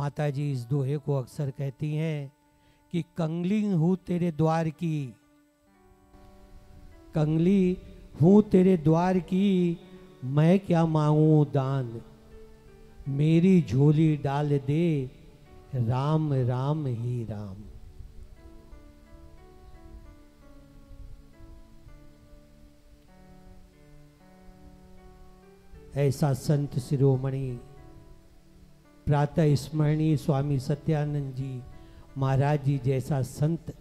माताजी इस दोहे को अक्सर कहती हैं कि कंगली हूँ तेरे द्वार की, कंगली हूँ तेरे द्वार की, मैं क्या मांगू दान, मेरी झोली डाल दे राम राम ही राम। ऐसा संत शिरोमणि प्रातः स्मरणीय स्वामी सत्यानंद जी महाराज जी जैसा संत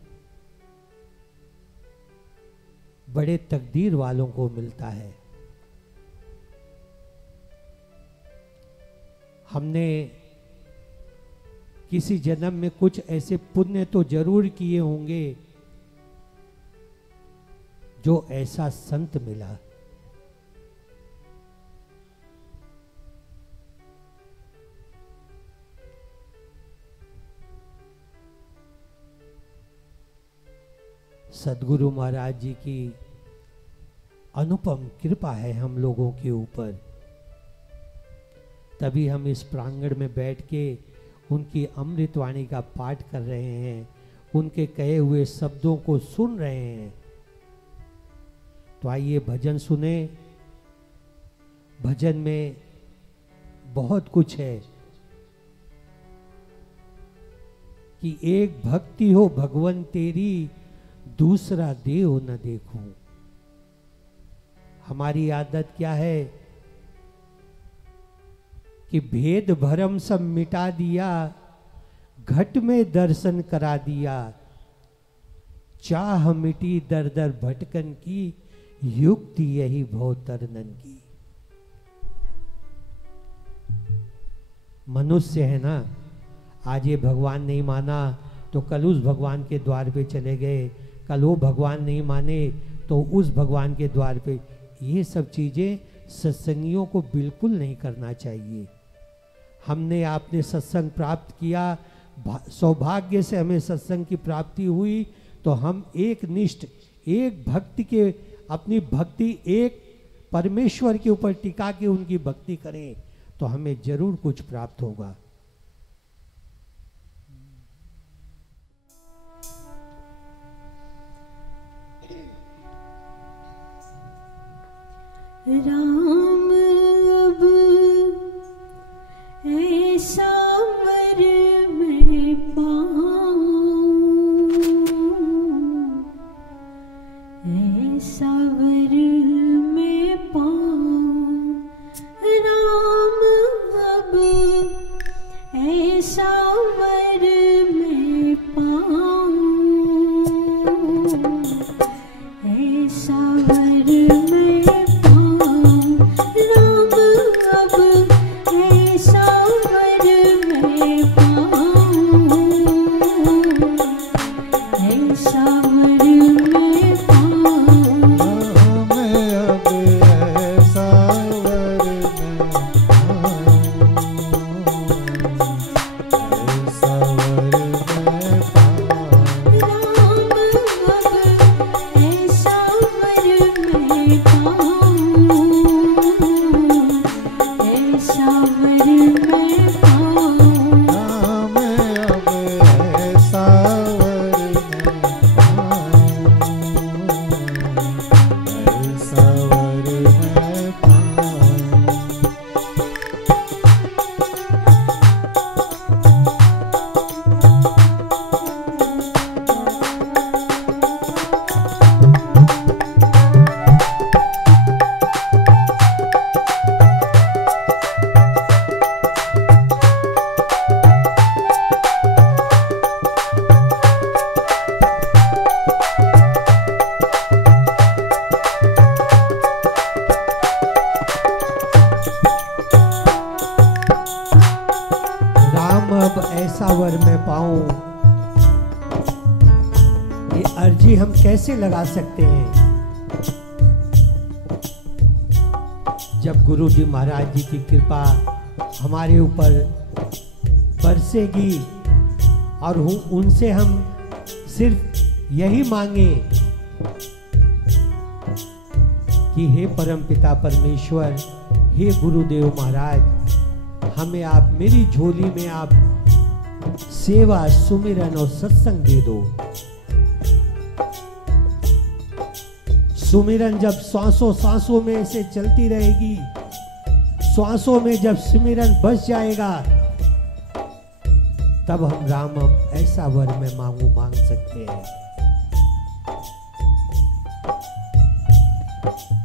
बड़े तकदीर वालों को मिलता है। हमने किसी जन्म में कुछ ऐसे पुण्य तो जरूर किए होंगे जो ऐसा संत मिला। सद्गुरु महाराज जी की अनुपम कृपा है हम लोगों के ऊपर, तभी हम इस प्रांगण में बैठ के उनकी अमृतवाणी का पाठ कर रहे हैं, उनके कहे हुए शब्दों को सुन रहे हैं। तो आइए भजन सुने। भजन में बहुत कुछ है कि एक भक्ति हो भगवन तेरी, दूसरा देव न देखूं। हमारी आदत क्या है कि भेद भरम सब मिटा दिया, घट में दर्शन करा दिया, चाह मिटी दर दर भटकन की, युक्ति यही भव तरनन की। मनुष्य है ना, आज ये भगवान नहीं माना तो कल उस भगवान के द्वार पे चले गए, कल वो भगवान नहीं माने तो उस भगवान के द्वार पे। ये सब चीजें सत्संगियों को बिल्कुल नहीं करना चाहिए। हमने आपने सत्संग प्राप्त किया, सौभाग्य से हमें सत्संग की प्राप्ति हुई, तो हम एक निष्ठ, एक भक्ति के, अपनी भक्ति एक परमेश्वर के ऊपर टिका के उनकी भक्ति करें तो हमें जरूर कुछ प्राप्त होगा। राम अब ऐसा वर मैं पाऊं, ऐसा वर मैं पाऊं। राम अब ऐसा वर मैं पाऊं, ऐसा वर मैं कैसे लगा सकते हैं? जब गुरु जी महाराज जी की कृपा हमारे ऊपर बरसेगी और उनसे हम सिर्फ यही मांगे कि हे परम पिता परमेश्वर, हे गुरुदेव महाराज, हमें आप मेरी झोली में आप सेवा, सुमिरन और सत्संग दे दो। सुमिरन जब सांसों सांसों में से चलती रहेगी, श्वासों में जब सुमिरन बस जाएगा, तब हम राम ऐसा वर में मांग सकते हैं।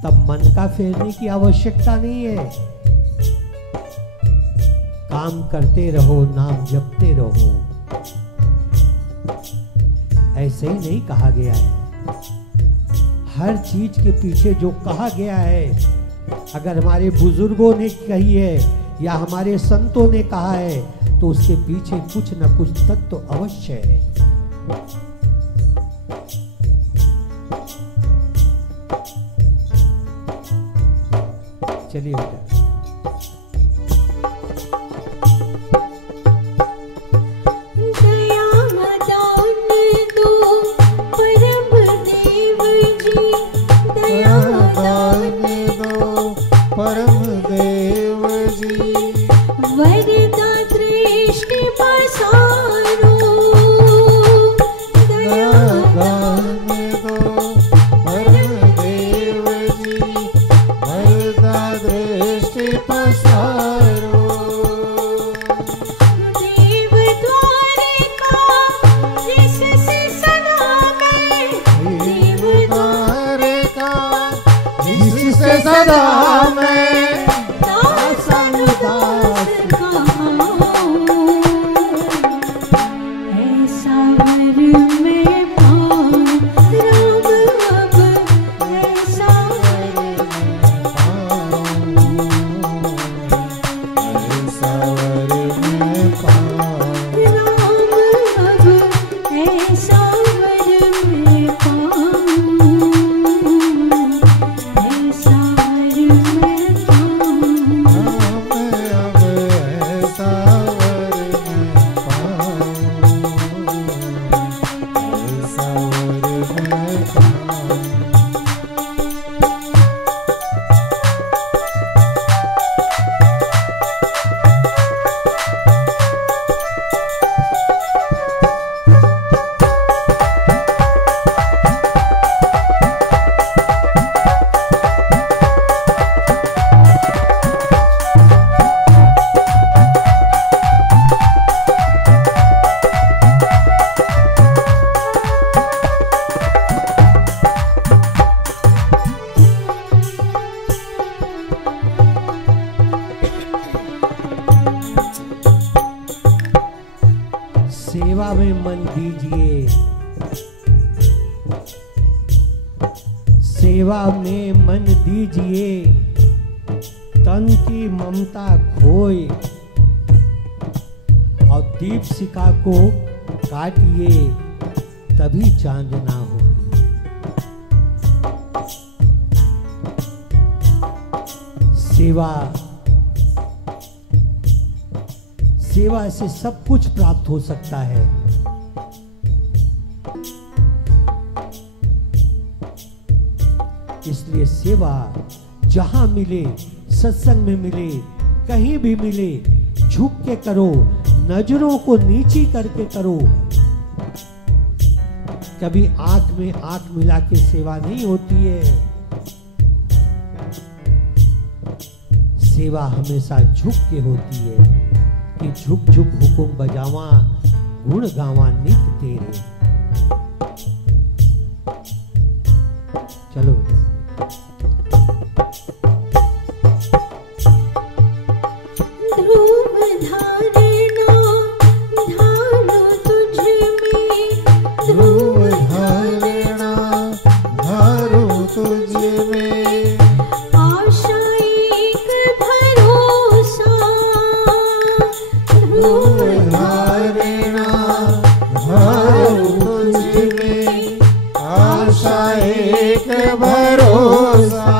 तब मन का फेरने की आवश्यकता नहीं है। काम करते रहो, नाम जपते रहो। ऐसे ही नहीं कहा गया है। हर चीज के पीछे जो कहा गया है, अगर हमारे बुजुर्गों ने कही है या हमारे संतों ने कहा है, तो उसके पीछे कुछ न कुछ तत्व तो अवश्य है। चलिए बेटा। सेवा में मन दीजिए, सेवा में मन दीजिए, तन की ममता खोए और दीप शिखा को काटिए, तभी चांदना हो। सेवा, सेवा से सब कुछ प्राप्त हो सकता है। इसलिए सेवा जहां मिले, सत्संग में मिले, कहीं भी मिले, झुक के करो, नजरों को नीची करके करो। कभी आंख में आंख मिला के सेवा नहीं होती है। सेवा हमेशा झुक के होती है कि झुक झुक हुकुम बजावा, गुण गावा नित तेरे। चलो ध्रुव धारणा धारो तुझ में, ध्रुव धारणा धारो तुझ में, आशा एक भरोसा, ध्रुव धारणा धारो तुझ में, आशा एक भरोसा।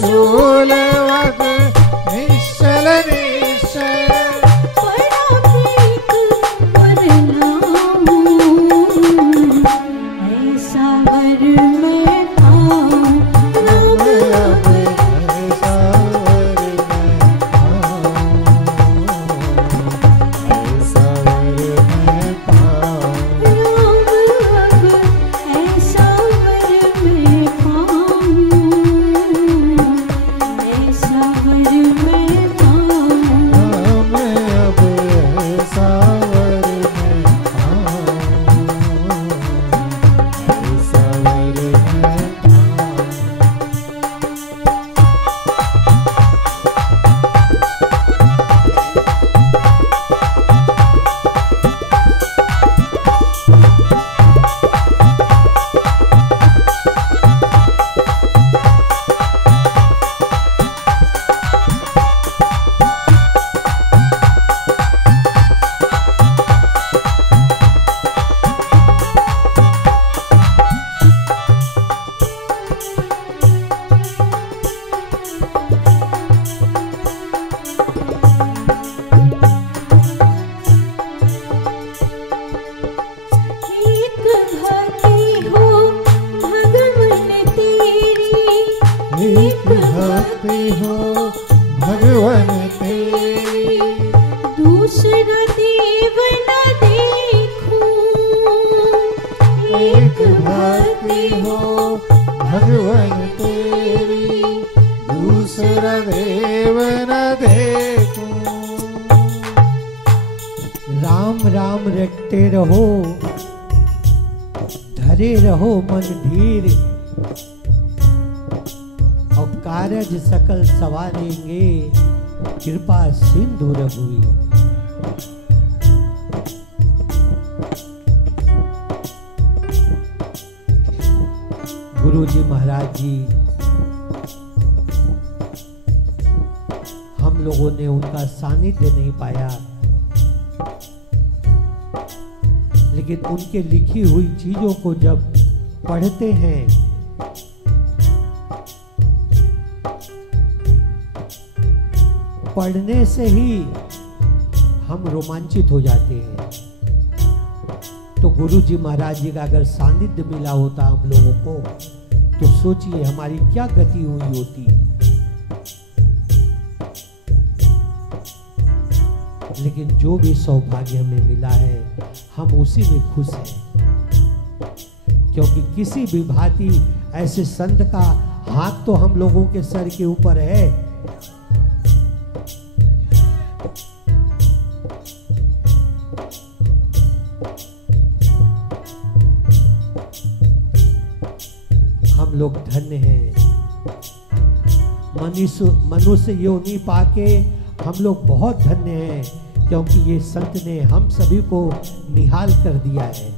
चूलवत निश्चल निश्चय, पराभीत परिणाम, ऐसा वर मैं पाऊं, राम एक भक्ति हो भगवन तेरी, दूसरा देव न देखूं। एक भक्ति हो भगवन तेरी, दूसरा देव न देखूं। राम राम रटते रहो, धरे रहो मन धीर, और कारज सकल सवारेंगे, कृपा सिंधु रघुवीर। गुरु जी महाराज जी, हम लोगों ने उनका सानिध्य नहीं पाया, लेकिन उनके लिखी हुई चीजों को जब पढ़ते हैं पढ़ने से ही हम रोमांचित हो जाते हैं। तो गुरु जी महाराज जी का अगर सानिध्य मिला होता हम लोगों को, तो सोचिए हमारी क्या गति हुई होती। लेकिन जो भी सौभाग्य हमें मिला है, हम उसी में खुश हैं, क्योंकि किसी भी भांति ऐसे संत का हाथ तो हम लोगों के सर के ऊपर है। हम लोग धन्य हैं। मनुष्य योनि पाके हम लोग बहुत धन्य हैं, क्योंकि ये संत ने हम सभी को निहाल कर दिया है।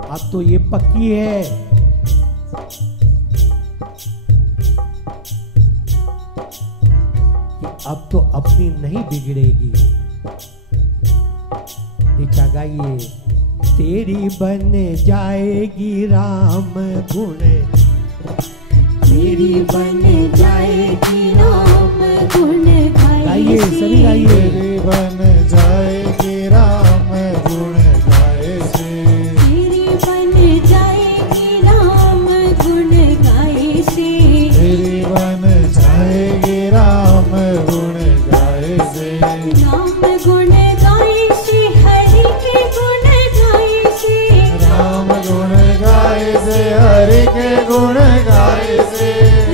अब तो ये पक्की है कि अब तो अपनी नहीं बिगड़ेगी। नीचा गाइए, तेरी बन जाएगी राम गुण, तेरी बन जाएगी राम गुण गाइए, सभी गाइए। तेरी बन जाएगी राम गुण गाए से, तेरी बन जाएगी राम गुण गाए से, तेरी बन जाएगी राम गुण गाए से, राम गुण गाए से, हरि के गुण गाए से, राम गुण गाए से, हरि के गुण गाए से,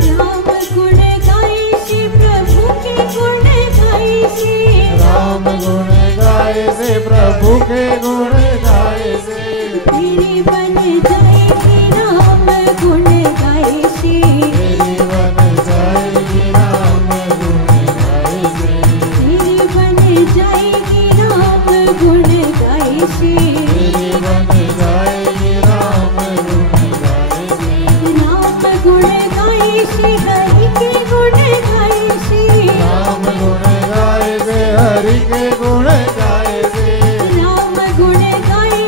राम गुण गाए से, प्रभु के गुण गाए से, राम गुण गाए से, प्रभु के गुण गाए से, तेरी बन जाएगी राम गुण गाए से, तेरी बन जाएगी राम गुण गाए से, तेरी बन जाएगी राम गुण गाए से, तेरी बन जाएगी राम गुण गाए से, राम गुण गाए से, हरि के गुण गाए से, राम गुण गाए से, हरि के गुण गाए से, राम गुण गाए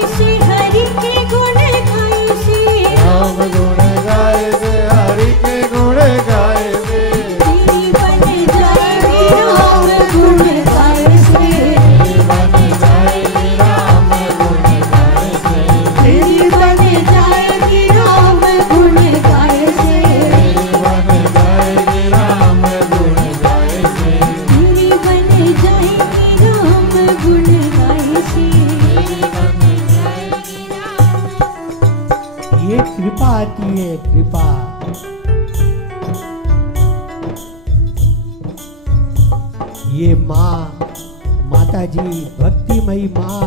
से, हरि के गुण गाए से, राम गुण गाए से, हरि के गुण गाए से, तेरी बन जाएगी राम गुण गाए से, तेरी बन जाएगी राम गुण गाए से, तेरी बन जाएगी राम गुण गाए से, तेरी बन जाएगी राम गुण गाए से, तेरी बन जाएगी राम गुण गाए से, तेरी बन जाएगी राम। ये कृपा आती है, कृपा। ये माँ, माता जी, भक्तिमयी माँ,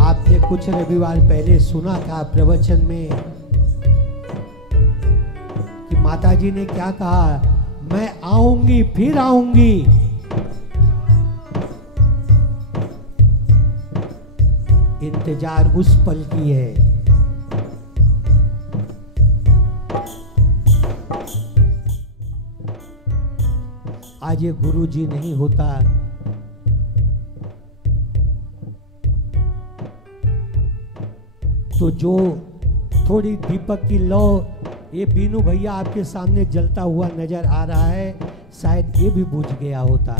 आपने कुछ रविवार पहले सुना था प्रवचन में कि माता जी ने क्या कहा, मैं आऊंगी, फिर आऊंगी। इंतजार उस पल की है। आज ये गुरु जी नहीं होता तो जो थोड़ी दीपक की लौ ये बीनू भैया आपके सामने जलता हुआ नजर आ रहा है, शायद ये भी बुझ गया होता।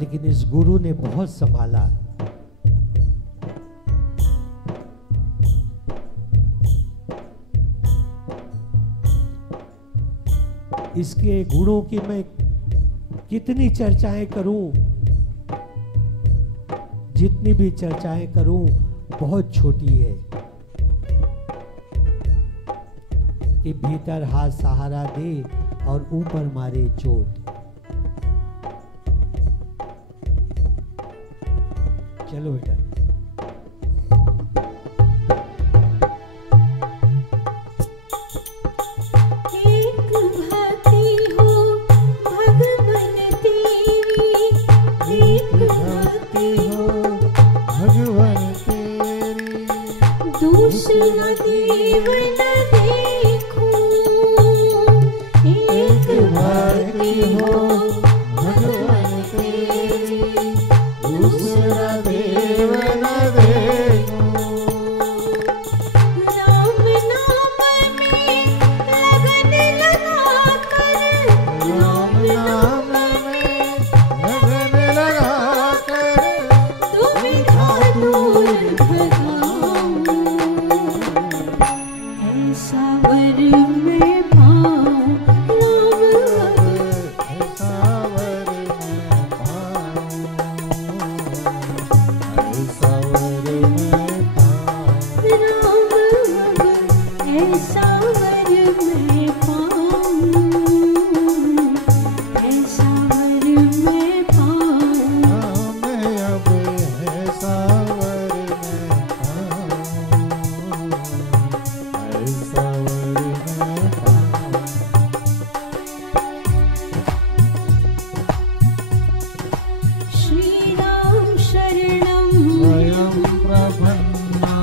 लेकिन इस गुरु ने बहुत संभाला। इसके गुणों की मैं कितनी चर्चाएं करूं, जितनी भी चर्चाएं करूं बहुत छोटी है। कि भीतर हाथ सहारा दे और ऊपर मारे चोट। चलो बेटा। दूसरा देव न देखो, एक भक्ति हो भगवान तेरी, दूसरा देव न देखो। राम नाम में लगन लगा कर, राम नाम में लगन लगा कर, दुविधा दूर भगाओ। ऐसा वर में पाऊं राम, ऐसा वर में पाऊं, ऐसा वर में पाऊं राम, ऐसा वर में पाऊं, ऐसा वर में पाऊं राम, अब ऐसा वर में पाऊं, ऐसा वर में पाऊं। श्री राम शरणं वयं प्रपन्ना,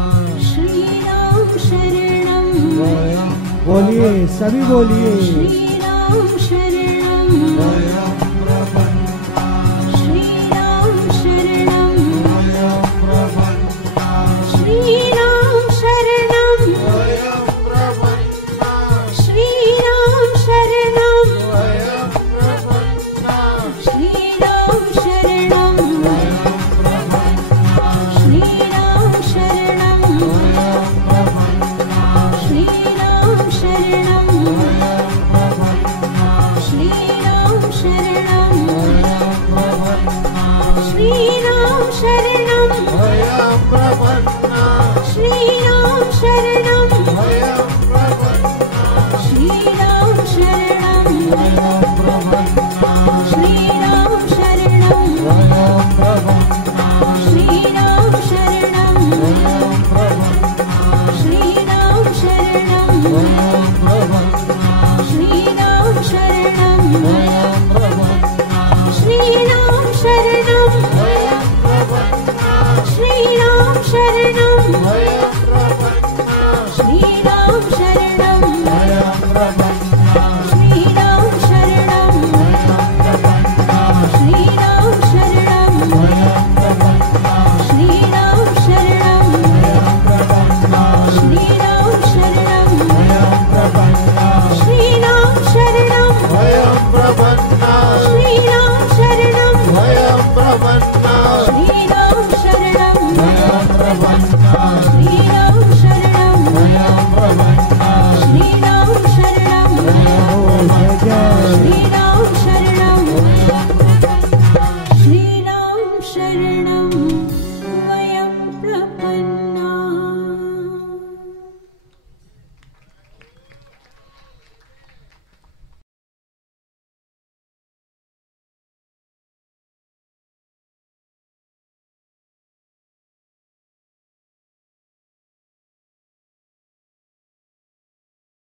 श्री राम शरणं वयं, बोलिए सभी बोलिए। श्री राम शरणं वयं प्रपन्ना, श्री राम शरणं वयं प्रपन्ना, श्री राम शरणं वयं प्रपन्ना, श्री राम शरणं वयं प्रपन्ना, श्री राम शरणं वयं प्रपन्ना, श्री राम शरणं वयं प्रपन्ना, श्री राम शरणं वयं प्रपन्ना, श्री राम शरणं वयं प्रपन्ना, श्री राम शरणं वयं प्रपन्ना, श्री राम शरणं वयं प्रपन्ना, श्री राम शरणं वयं प्रपन्ना, श्री राम शरणं वयं प्रपन्ना, श्री राम शरणं वयं प्रपन्ना, श्री राम शरणं वयं प्रपन्ना, श्री राम शरणं वयं